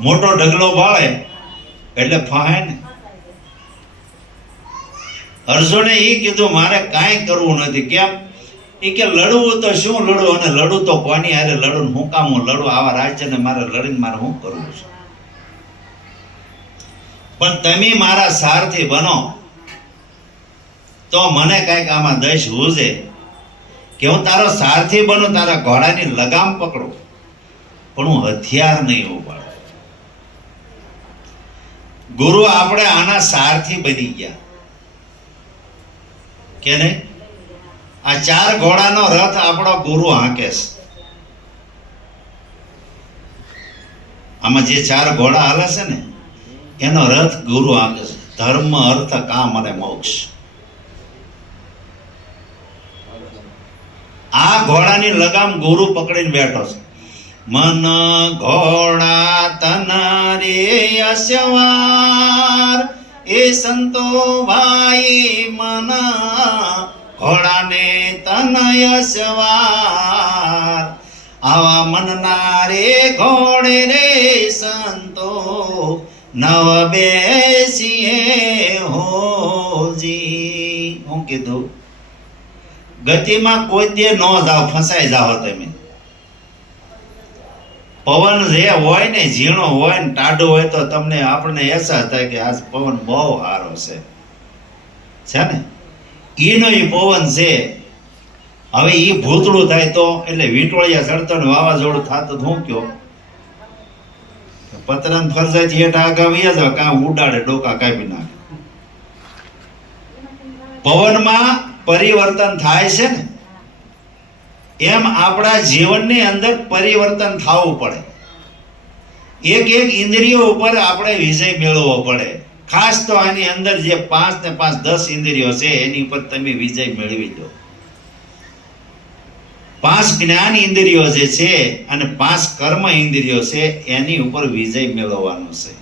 મોટો ઢગલો બાળે એટલે ફાહે ને. અર્જુને એ કીધું, મારે કાંઈ કરવું નથી. કેમ? એ કે, લડવું તો શું લડવું? અને લડવું તો કોની હારે લડવું હું કામ હું લડું? આવા રાજ્યને મારે લડીને મારે હું કરવું છે? પણ તમે મારા સારથી બનો. તો મને કાંઈક આમાં દશ હુજે કે હું તારો સારથી બનું, તારા ઘોડાની લગામ પકડું. પણ હું હથિયાર નહીં ઉપાડું. ગુરુ આપણે આના સારથી બની ગયા. કે નહીં? આ ચાર ઘોડાનો રથ આપણો ગુરુ હાંકે છે. આમાં જે ચાર ઘોડા હાલે છે ને, એનો રથ ગુરુ હાંકે છે. ધર્મ, અર્થ, કામ અને મોક્ષ. આ ઘોડાની લગામ ગુરુ પકડીને બેઠો છે. મન ઘોડા તનારે અસવાર એ સંતો ભાઈ મન ઘોડાને તનય સવાર આવા મનના રે ઘોડે રે સંતો, નવ બેસીએ હોજી. હું કીધું, ગતિમાં કોઈ દે ન જાવ ફસાઈ જાવ તમે. પવન જે હોય ને, ઝીણો હોય ને, ટાઢો હોય તો તમને આપણને અહેસાસ થાય કે આજ પવન બહુ સારો છે. છે ને? એનો એ પવન છે. હવે એ ભૂતળું થાય તો, એટલે વીંટોળિયા ચડતો વાવાઝોડું થતું હું કયો? પતરાને ફરસાઈ હેઠ આગા વયા જાવ કાં ઉડાડે ડોકા કાપી નાખે? પવનમાં પરિવર્તન થાય છે ને? એમ આપણા જીવનની અંદર પરિવર્તન થવું પડે. એક એક ઇન્દ્રિયો ઉપર આપણે વિજય મેળવવો પડે. ખાસ તો આની અંદર જે પાંચ ને પાંચ દસ ઇન્દ્રિયો છે, એની ઉપર તમે વિજય મેળવી દો. પાંચ જ્ઞાન ઇન્દ્રિયો જે છે અને પાંચ કર્મ ઇન્દ્રિયો છે, એની ઉપર વિજય મેળવવાનો છે.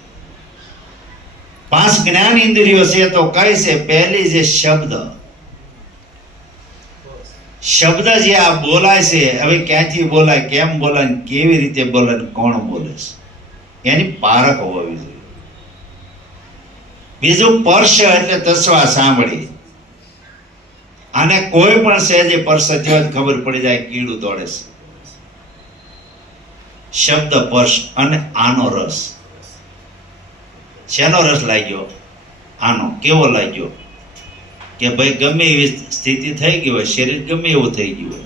પાંચ જ્ઞાન ઇન્દ્રિયો છે તો કઈ છે? પહેલી જે શબ્દ. શબ્દ જે આ બોલાય છે, હવે ક્યાંથી બોલાય, કેમ બોલાય કેવી રીતે બોલે કોણ બોલે છે? એની પારખ હોવી જોઈએ. બીજું પર્શ એટલે તસવા સાંભળી. અને કોઈ પણ સહેજે પર્શ થયો ખબર પડી જાય કીડું દોડે છે. શબ્દ પર્શ અને આનો રસ. શેનો રસ લાગ્યો? આનો. કેવો લાગ્યો? કે ભાઈ ગમે એવી સ્થિતિ થઈ ગઈ હોય, શરીર ગમે એવું થઈ ગયું હોય.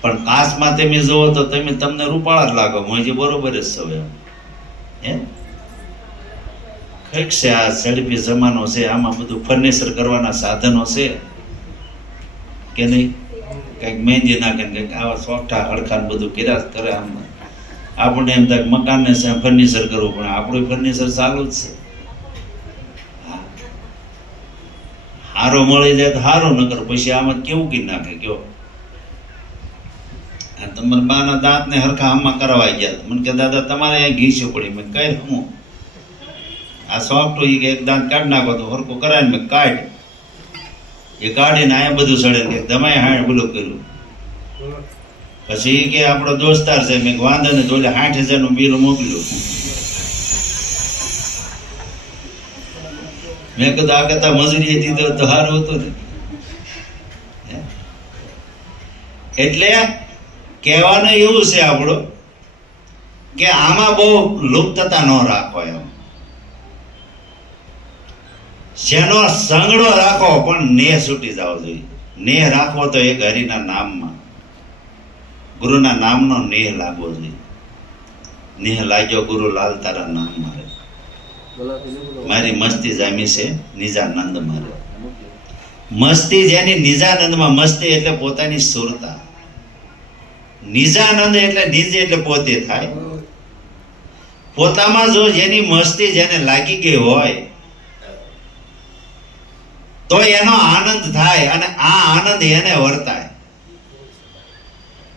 પણ કાસમાં તમે જુઓ તો તમે, તમને રૂપાળા જ લાગો. હું બરોબર જ સૌ એમ. હે? છે આ ઝડપી જમાનો છે, આમાં બધું ફર્નિચર કરવાના સાધનો છે. કે નહીં? કંઈક મહેંદી નાખે કંઈક આવા સોફ્ટા હડકા બધું કર્યા કરે આમ. આપણને એમ થાય મકાનને ફર્નિચર કરવું પણ આપણું ફર્નિચર ચાલુ જ છે. હારો મળી જાય તો હારો, નકર પછી આમાં કેવું કી નાખે, કયો? તમારા બાના દાંત ને હરખા આમાં કરવાઈ ગયા મને કે, દાદા, તમારે અહીંયા ઘીસ્યું પડી. મેં કઈ હું આ સોફ્ટ હોય કે એક દાંત કાઢી નાખો તો હરખો કરાય મેં કાઢ. એ કાઢીને અહીંયા બધું સડે કે દમાય હાણ ભૂલો કર્યું. પછી કે, આપણો દોસ્તાર છે. મેં વાંધો ને જોલે સાઠ હજારનું બિલ મોકલ્યું. મેં કીધું, આ કરતા મજૂરી દીધો તો સારું હતું ને. એટલે કહેવાનું એવું છે આપણું કે આમાં બહુ લુપ્તતા ન રાખો એમ. જેનો સંગડો રાખો પણ નેહ છૂટી જવો જોઈએ. નેહ રાખવો તો એક હરિના નામમાં. ગુરુના નામનો નેહ લાગવો જોઈએ. નેહ લાગ્યો ગુરુ લાલ તારા નામ મારે મારી મસ્તી જામી છે, નિજાનંદ મારો. મસ્તી જેની નિજાનંદમાં મસ્તી એટલે પોતાની સુરતા. નિજાનંદ એટલે નિજ એટલે પોતે થાય. પોતામાં જો જેની મસ્તી જેને લાગી ગઈ હોય, તો એનો આનંદ થાય અને આ આનંદ એને વર્તાય.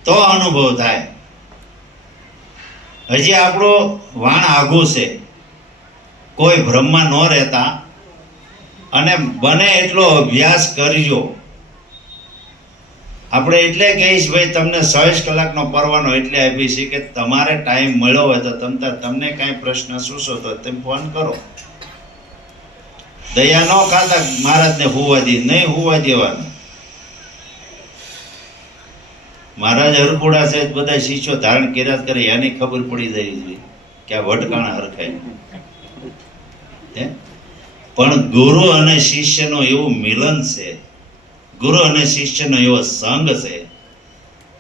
તો અનુભવ થાય. હજી આપણો વાણ આઘું છે. કોઈ ભ્રમમાં ન રહેતા અને બને એટલો અભ્યાસ કરજો. આપણે એટલે કહીશ, ભાઈ, તમને ચોવીસ કલાકનો પરવાનો એટલે આપી છે કે તમારે ટાઈમ મળ્યો હોય તો તમ તાર તમને કાંઈ પ્રશ્ન સૂચો તો તમે ફોન કરો. દયા ન ખાતા મહારાજને હોવા દે, નહીં હોવા દેવાનું. મહારાજ હરકુડા છે બધા શિષ્યો ધારણ કર્યા કરે, એની ખબર પડી જાય છે કે આ વટકાણા હરખાય. પણ ગુરુ અને શિષ્યનો એવું મિલન છે. ગુરુ અને શિષ્યનો એવો સંગ છે.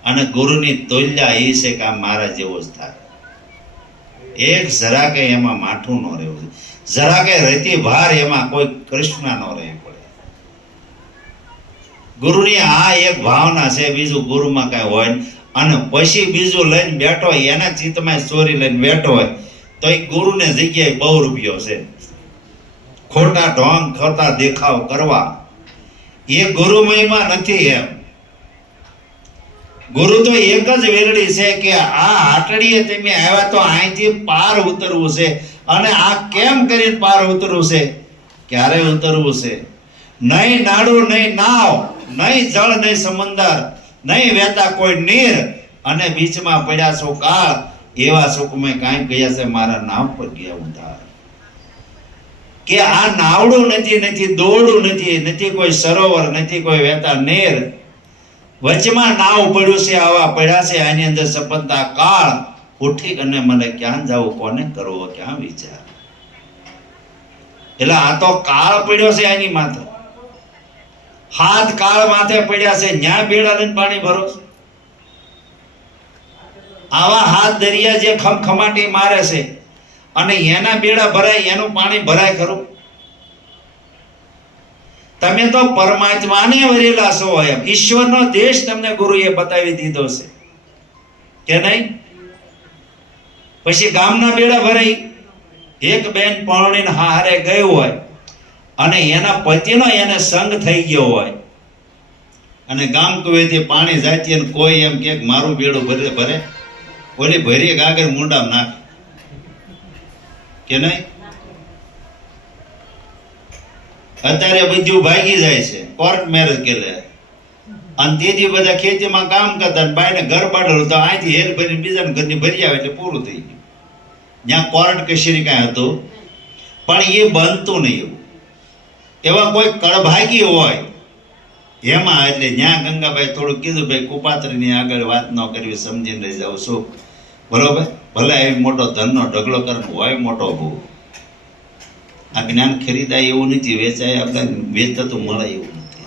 અને ગુરુની તુલ્યા એ છે કે આ મારા જેવો જ થાય. એક જરાકે એમાં માઠું ન રહેવું જરાકે રહેતી ભાર એમાં કોઈ કૃષ્ણ ન પડે. ગુરુની આ એક ભાવના છે, બીજું ગુરુમાં કાંઈ હોય અને પછી બીજું લઈને બેઠો હોય, એના ચિત્તમાં ચોરી લઈને બેઠો હોય, તો એ ગુરુને જગ્યાએ બહુ રૂપિયો છે. ખોટા ઢોંગ, ખોટા દેખાવ કરવા. એ ગુરુ મહિમા નથી એમ. ગુરુ તો એક જ વેરડી છે કે આ હાટડીએ તમે આવ્યા તો અહીંથી પાર ઉતરવું છે. અને આ કેમ કરીને પાર ઉતરવું છે? ક્યારે ઉતરવું છે? નહીં નાડું, નહીં નાવ, નહીં જળ, નહીં સમંદર, નહીં વહેતા કોઈ નીર. અને બીચમાં પડ્યા છો કાળ. એવા સુખમાં કાંઈ ગયા છે, મારા નામ પર ગયા ઉધાર. કે આ નાવડું નથી નથી દોરડું નથી નથી કોઈ સરોવર, નથી કોઈ વહેતા નેર. વચમાં નાવ પડ્યું છે, આવા પડ્યા છે, આની અંદર સપનતા કાળ. ઉઠી અને મને ક્યાં જવું, કોને કરવો, ક્યાં વિચાર? એટલે આ તો કાળ પડ્યો છે આની માથે. હાથ કાળ માથે પડ્યા છે, ન્યા બેડા લઈને પાણી ભરો? આવા હાથ દરિયા જે ખમખમાટી મારે છે અને એના બેડા ભરાય, એનું પાણી ભરાય ખરું? તમે તો પરમાત્માને વરેલા છો એમ. ઈશ્વરનો દેશ તમને ગુરુએ બતાવી દીધો છે. કે નહીં? પછી ગામના બેડા ભરાઈ એક બેન પરણીને હારે ગયું હોય અને એના પતિનો એને સંગ થઈ ગયો હોય. અને ગામ કુવેથી પાણી જાતી કોઈ એમ કે મારું બેડું ભરે ભરે. ઓલી ભરી આગળ મુંડામાં નાખે. કે નહીં? અત્યારે બધું ભાગી જાય છે. કોર્ટ મેરેજ કે લે. અને તેથી બધા ખેતીમાં કામ કરતા બાઈને ઘર પાડેલું તો અહીંથી હેર ભરીને બીજાને ઘરની ભરી આવે એટલે પૂરું થઈ ગયું. જ્યાં કોર્ટ કચેરી કાંઈ હતું. પણ એ બનતું નહીં એવું. એવા કોઈ કળભાગી હોય, એમાં એટલે જ્યાં ગંગાભાઈ થોડું કીધું, ભાઈ કુપાત્રીની આગળ વાત ન કરવી, સમજીને રહી જાઉં છું બરોબર? ભલે એવી મોટો ધનનો ઢગલો કરવાનો હોય, મોટો બહુ આ જ્ઞાન ખરીદાય એવું નથી, વેચાય આપણે વેચતું મળે એવું નથી.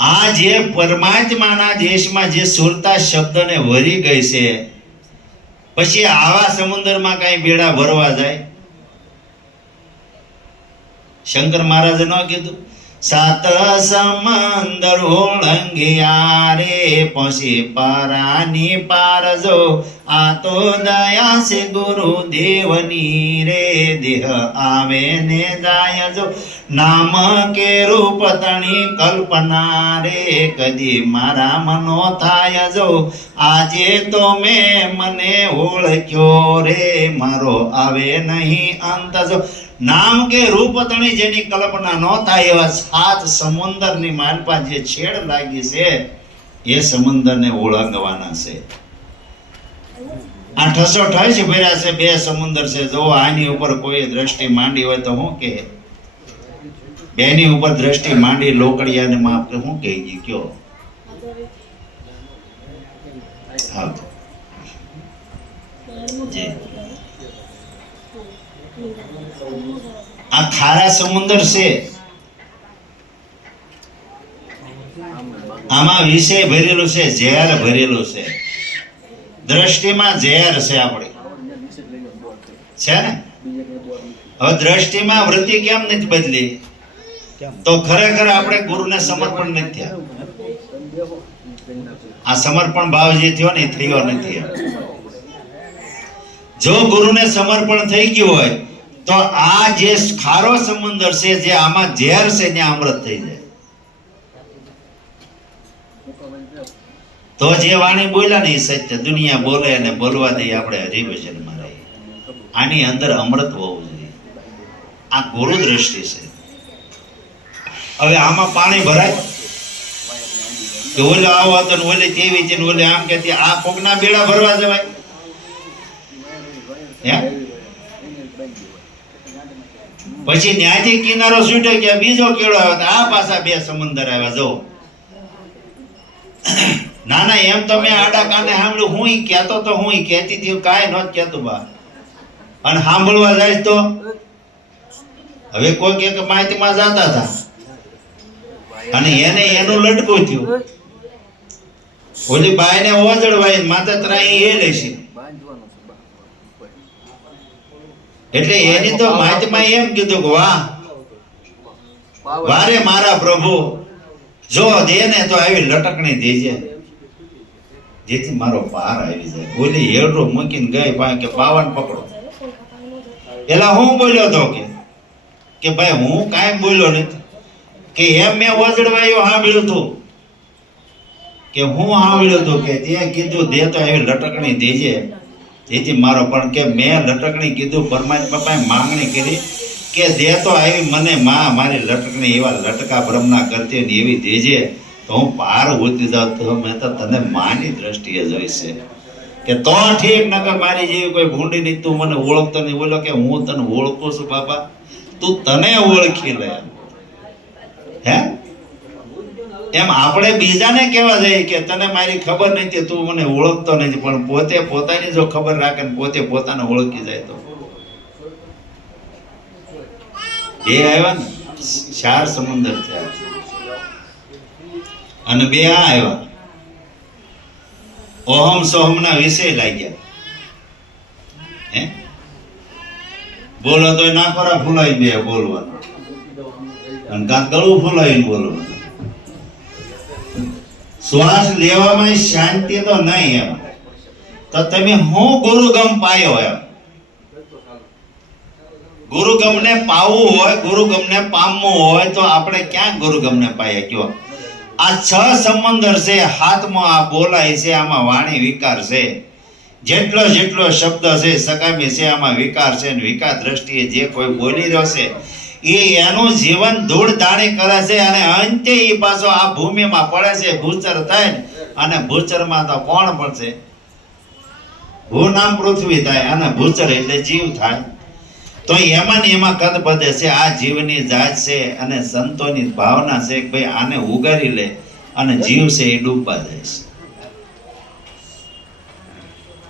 આ જે પરમાત્માના દેશમાં જે સુરતા શબ્દને વરી ગઈ છે, પછી આવા સમુદ્રમાં કાંઈ બેડા ભરવા જાય? શંકર મહારાજે ન કીધું? સાત સમંદર ઓળંગ્યા પછી પરાની પારજો. આ તો દયા છે ગુરુ દેવની રે, દેહ આવે ને જાય જો. નામ કે રૂપ તણી કલ્પના રે, કદી મારા મનો થાય જો. આજે તો મેં મને ઓળખ્યો રે, મારો આવે નહીં અંત જો. નામ કે રૂપ તણી જેની કલ્પના ન થાય એવા સાત સમુદરની માલપા જે છેડ લાગી છે, એ સમુદરને ઓળંગવાના છે. આ ઠસો ઠસ ભર્યા છે, બે સમુદર છે. જો આની ઉપર કોઈ દ્રષ્ટિ માંડી હોય તો હું કે? બેની ઉપર દ્રષ્ટિ માંડી લોકડિયાને માફ હું કહી કયો? હા. જી. આ ખારા સમુદ્ર છે. આમાં વિષય ભરેલો છે, ઝેર ભરેલો છે. દ્રષ્ટિમાં ઝેર છે આપણી. છે ને? હવે દ્રષ્ટિમાં વૃત્તિ કેમ નથી બદલી? તો ખરેખર આપણે ગુરુને સમર્પણ નથી થયા. આ સમર્પણ ભાવ જે થયો ને એ થયો નથી. જો ગુરુને સમર્પણ થઈ ગયું હોય તો આ જે ખારો સમુદર છે, જે આમાં ઝેર છે, ત્યાં અમૃત થઈ જાય. તો જે વાણી બોલ્યા ને સત્ય, દુનિયા બોલે અને બોલવા દઈએ આપણે હરિભજનમાં રહીએ. આની અંદર અમૃત હોવું જોઈએ. આ ગુરુ દ્રષ્ટિ છે. હવે આમાં પાણી ભરાય? કે ઓલો આવો હતો ને ઓલે તેવી છે ને ઓલે આમ કે આ કોકના બેડા ભરવા જવાય? હે? પછી ત્યાંથી કિનારો છૂટ્યો કે બીજો કેળો આવ્યો આ પાછા બે સમંદર આવ્યા જો. ના ના, એમ તો મેં આડા કાને સાંભળ્યું. હું ઈ કહેતો તો હું કહેતી હતી, કાંઈ નહોત કહેતું બા. અને સાંભળવા જાય તો? હવે કોઈ કે માહિતીમાં જાતા હતા. અને એને એનું લટકું થયું. ઓલી બાઈને ઓજળવાઈ માતા ત્રાઈ એ લેશે. એટલે એની તો માહિતીમાં એમ કીધું કે વાહ વારે મારા પ્રભુ જો દે ને તો આવી લટકણી દેજે. જેથી મારો પાર આવી જાય. બોલી હેડરો મૂકીને ગઈ કે પાવન પકડો. એલા હું બોલ્યો તો કે કે ભાઈ હું કાંઈ બોલ્યો નથી. કે એમ મેં વજડવાયો સાંભળ્યું હતું કે હું સાંભળ્યું તું કે તે કીધું દે તો આવી લટકણી દેજે. જેથી મારો પણ કે મેં લટકણી કીધું, પરમાત્મા પાસે માંગણી કરી કે જે તો આવી મને માં મારી લટકણી એવા લટકા બ્રહ્મના કરતી ને એવી દેજે, તો હું પાર ઉતરી જાઉં. તો મેં તો તને માની દ્રષ્ટિએ જોઈશે કે તો ઠીક, નકર મારી જેવી કોઈ ભૂંડી નહીં, તું મને ઓળખતો નહીં. બોલો કે હું તને ઓળખું છું બાપા, તું તને ઓળખી લે. હે? એમ આપણે બીજાને કહેવા જઈએ કે તને મારી ખબર નથી, તું મને ઓળખતો નથી, પણ પોતે પોતાની જો ખબર રાખે ને પોતે પોતાને ઓળખી જાય તો. એ આવ્યા ને? ચાર સમુદ્ર થયા. અને બે આ આવ્યા. ઓહમ સોહમ ના વિષય લાગ્યા. હે? બોલો તો ના ખરા ફૂલાઈ બે બોલવાનું. અને કાં ગળું ફૂલાઈને બોલવાનું. શ્વાસ લેવામાં શાંતિ તો નહીં એમ. તો તમે હું ગુરુગમ પાયો એમ? ગુરુગમને પાવું હોય, ગુરુગમને પામવું હોય, તો આપણે ક્યાં ગુરુગમને પાઈએ કયો? આ છ સંબંધર છે, હાથમાં આ બોલાય છે, આમાં વાણી વિકાર છે. જેટલો જેટલો શબ્દ છે સકામી છે, આમાં વિકાર છે ને વિકાર દ્રષ્ટિએ જે કોઈ બોલી રહ્યો છે એ એનું જીવન ધૂળ ધાણી કરે છે અને અંતે એ પાછો આ ભૂમિમાં પડે છે, ભૂચર થાય અને ભૂચરમાં તો કોણ પડશે? ભૂ નામ પૃથ્વી થાય અને ભૂચર એટલે જીવ થાય. તો એમાં ને એમાં કદ પદે છે, આ જીવની જાત છે અને સંતોની ભાવના છે કે ભાઈ આને ઉગારી લે અને જીવ છે એ ડૂબવા જાય છે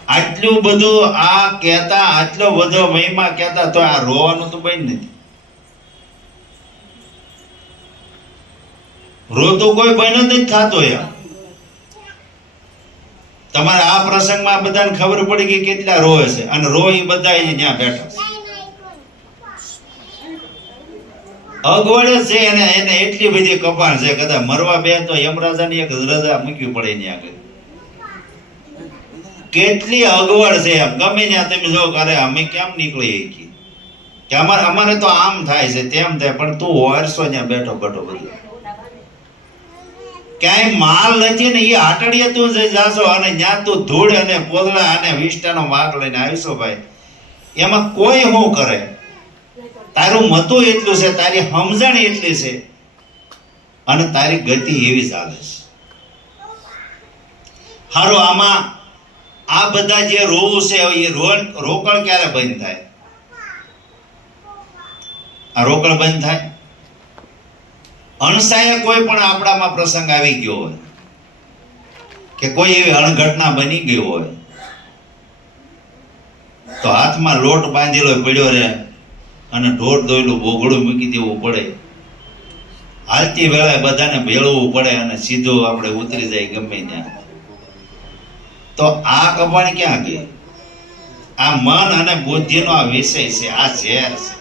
આટલું બધું આ કહેતા, આટલો બધો મહિમા કહેતા તો આ રોવાનું તો બન નથી. રોતો કોઈ બહેનો જ થતો યાર. તમારે આ પ્રસંગમાં બધાને ખબર પડી કે કેટલા રોવે છે. અને રો એ બધા ત્યાં બેઠા છે. છે એને એને એટલી બધી કપાણ છે કદાચ મરવા બે તો યમરાજાની એક રજા મૂકવી પડે એની આગળ. કેટલી અગવડ છે એમ. ગમે ત્યાં તમે જો કરે અમે કેમ નીકળી શકીએ? કે અમારે અમારે તો આમ થાય છે, તેમ થાય, પણ તું હોરસો ત્યાં બેઠો બેઠો બધું. ક્યાંય માલ નથી ને એ આટડીએ તું જાશો અને ત્યાં તું ધૂળ અને પોદળા અને વિષ્ટાનો વાઘ લઈને આવીશો ભાઈ, એમાં કોઈ શું કરે? તારું મતું એટલું છે, તારી સમજણ એટલી છે અને તારી ગતિ એવી ચાલે છે. હારો, આમાં આ બધા જે રોવું છે, એ રોકડ ક્યારે બંધ થાય? આ રોકડ બંધ થાય? અણસાય કોઈ પણ આપણામાં પ્રસંગ આવી ગયો હોય, કે કોઈ એવી અણઘટના બની ગઈ હોય, તો હાથમાં લોટ બાંધેલો પડ્યો રહે અને ઢોર દોયલું બોગડું મૂકી દેવું પડે. હાલતી વેળાએ બધાને ભેળવવું પડે અને સીધો આપણે ઉતરી જાય ગમે ત્યાં. તો આ કપાણ ક્યાં ગઈ? આ મન અને બુદ્ધિનો આ વિષય છે, આ ઝેર છે.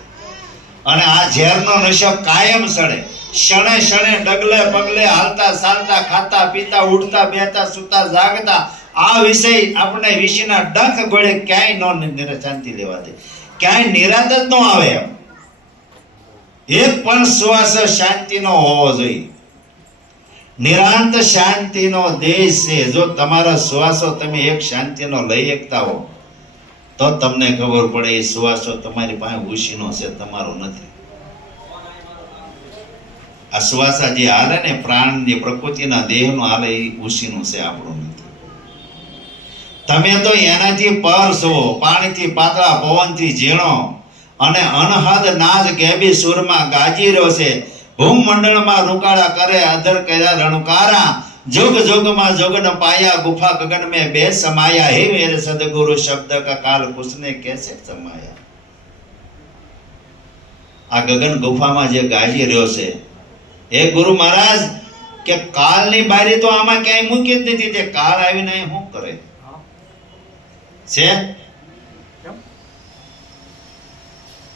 અને આ ઝેરનો નશો કાયમ સડે. ક્ષણે ક્ષણે ડગલે પગલે હાલતા ચાલતા ખાતા, પીતા ઉઠતા બેહતા, સુતા, જાગતા, આ વિષય આપણે વિષયના ડંખ ગોળે ક્યાંય નો શાંતિ લેવા દે. ક્યાંય નિરાત જ ન આવે એમ. એક પણ શ્વાસ શાંતિનો હોવો જોઈએ. નિરાંત શાંતિનો દેશ છે. જો તમારા શ્વાસો તમે એક શાંતિનો લઈ એકતા હો, તો તમને ખબર પડે એ શ્વાસો તમારી પાસે ઉશીનો છે, તમારો નથી. આ શ્વાસ જે હાલે ને પ્રાણ જે પ્રકૃતિના દેહનો હાલે એ ઉશીનું છે આપણું તમે તો એનાથી પર છો, પાણીથી પાતળા, પવનથી ઝીણો અને અનહદ નાજ ગેબી સુરમાં ગાજી રહ્યો છે. ભૂમ મંડળમાં રોકાડા કરે અધર કર્યા રણકારા, જોગ જોગમાં જોગન પાયા, ગુફા ગગન મેં બે સમાયા હે મેરે સદગુરુ શબ્દ કા કાલ કુશને કેસે સમાયા? આ ગગન ગુફામાં જે ગાજી રહ્યો છે એ ગુરુ મહારાજ, કે કાલની બારી તો આમાં ક્યાંય મૂકી જ નથી તે કાલ આવીને શું કરે? છે?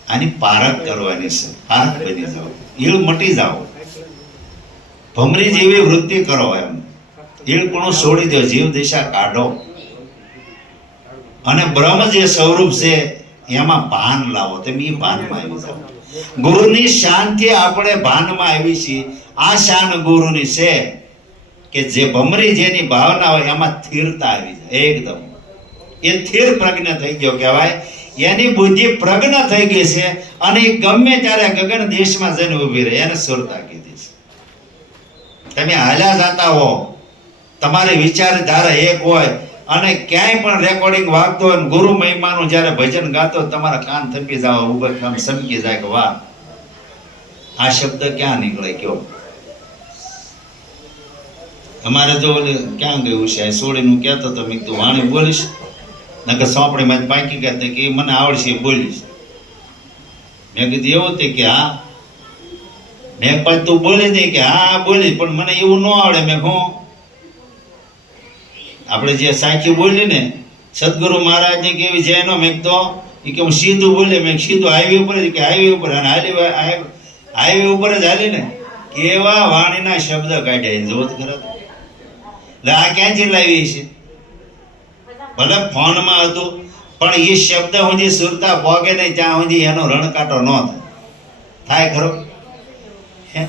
આની પારખ કરવાની છે. પારખ બની જાઓ. ઈળ મટી જાઓ. ભમરી જેવી વૃત્તિ કરો એમ. ઈળ ઈળપણું છોડી દો, જીવ દિશા કાઢો. અને બ્રહ્મ જે સ્વરૂપ છે, એમાં ભાન લાવો. તમે એ ભાનમાં આવી જાઓ. ગુરુની શાનથી આપણે ભાનમાં આવી છીએ આ શાન ગુરુની છે કે જે ભમરી જેની ભાવના હોય એમાં સ્થિરતા આવી જાય, એકદમ. એ સ્થિર પ્રજ્ઞ થઈ ગયો કહેવાય. એની બુદ્ધિ પ્રજ્ઞ થઈ ગઈ છે અને એ ગમે ત્યારે ગગન દેશમાં જઈને ઊભી રહે, એને સુરતા કીધી છે. તમે હાલ્યા જાતા હો. તમારી વિચારધારા એક હોય અને ક્યાંય પણ રેકોર્ડિંગ વાગતો હોય ગુરુ મહિમાનું જ્યારે ભજન ગાતો તમારા કાન થંભી જાવ ઉપર કામ સમકી જાય કે વાહ, આ શબ્દ ક્યાં નીકળે કયો? અમારે જો ક્યાં ગયું છે? સોળીનું કહેતો તો મેં કીધું, વાણી બોલીશ. નકર સોંપડીમાં જ પાકી ગયા તો કે મને આવડશે બોલીશ. મેં કીધું, એવું તે કે હા. મેં પછી તું બોલી દે કે હા બોલીશ પણ મને એવું ન આવડે. મેં હું આપણે જે સાચી બોલી ને, સદગુરુ મહારાજની કેવી છે એનો મેં તો, એ કે હું સીધું બોલે, મેં સીધું હાઈવે ઉપર જ કે હાઈવે ઉપર, અને હાલી હાઈવે ઉપર જ હાલી ને કેવા વાણીના શબ્દ કાઢ્યા જોત ખરા એટલે આ ક્યાંથી લાવી છે ભલે ફોનમાં હતું, પણ એ શબ્દ સુધી સુરતા પોગે નહીં, ત્યાં સુધી એનો રણકાંટો ન થાય. થાય ખરો હે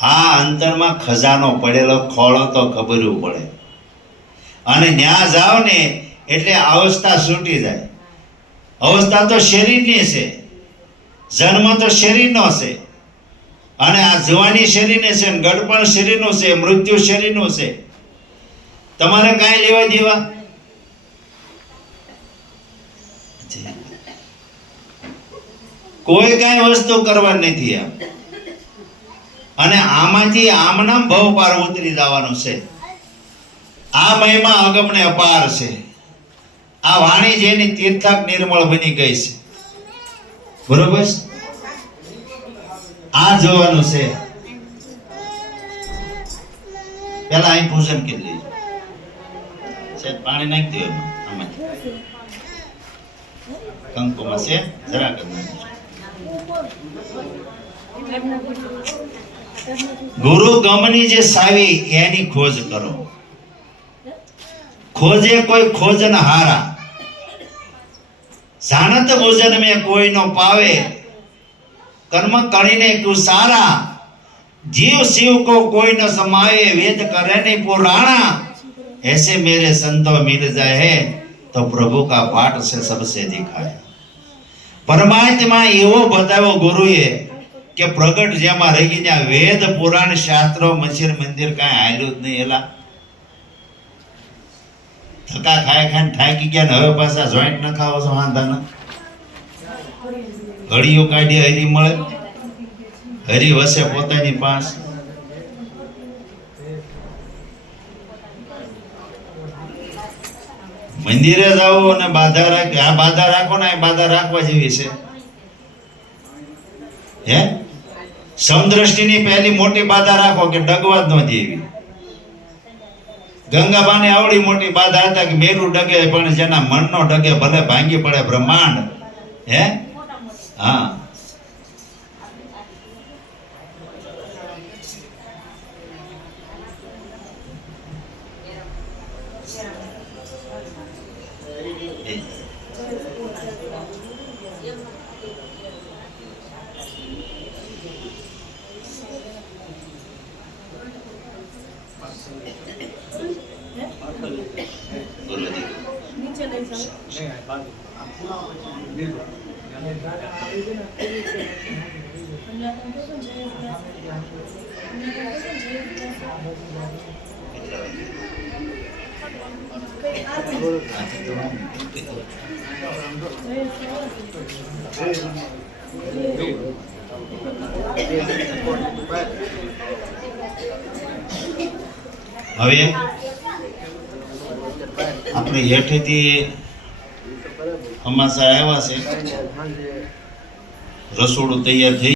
આ અંતરમાં ખજાનો પડેલો, ખોળો તો ખબરવું પડે. અને ત્યાં જાઓ ને એટલે અવસ્થા છૂટી જાય. અવસ્થા તો શરીરની છે. જન્મ તો શરીરનો છે. અને આ જવાની શરીરને છે ગડપણ શરીરનું છે, મૃત્યુ શરીરનું છે. તમારે કાંઈ લેવા દેવા? કોઈ કાંઈ વસ્તુ કરવા નથી આ અને આમાંથી આમનામ ભવ પાર ઉતરી જવાનું છે. આ મહિમા અગમને અપાર છે. આ વાણી જેની તીર્થક નિર્મળ બની ગઈ છે. બરોબર? આ જોવાનું છે. પેલા અહીં ભોજન કરી છે પાણી નાખી દો આમાં. કંકુમાં છે, જરા કરી ગુરુ ગમની જે સાવી એની ખોજ કરો ખોજે કોઈ ખોજ ન હારા જાણત ભોજન મેં કોઈ નો પાવે કર્મ કરીને કુસારા जीव शिव को कोई न समाये वेद करे नहीं पुराणा ऐसे मेरे संतो मिल जाए तो प्रभु का पाठ से सबसे दिखाया પરમાત્મા એવો બતાવ્યો ગુરુએ કે પ્રગટ જેમાં રહી ગઈ ત્યાં વેદ પુરાણ શાસ્ત્ર મસ્જિદ મંદિર કાંઈ હાલ્યું જ નહીં એલા. થકા ખાય ખાઈને થાકી ગયા હવે પાછા જોઈન્ટ ન ખાવો છો વાંધા ઘડીઓ કાઢી હરી મળે. હરી વસે પોતાની પાસ. મંદિરે જાઓ અને બાધા રાખ. આ બાધા રાખો ને, આ બાધા રાખવા જેવી છે. હે? સમદ્રષ્ટિની પહેલી મોટી બાધા રાખો કે ડગવા જ ન દેવી. ગંગાબાની આવડી મોટી બાધા હતા કે મેરું ડગે પણ જેના મનનો ડગે ભલે ભાંગી પડે બ્રહ્માંડ. હે? હા. નીચે લઈ જાઓ નહીં, બાજુ. લીધું. હવે આપણે હેઠેથી અમાસા આવ્યા છે. રસોડું તૈયાર થઈ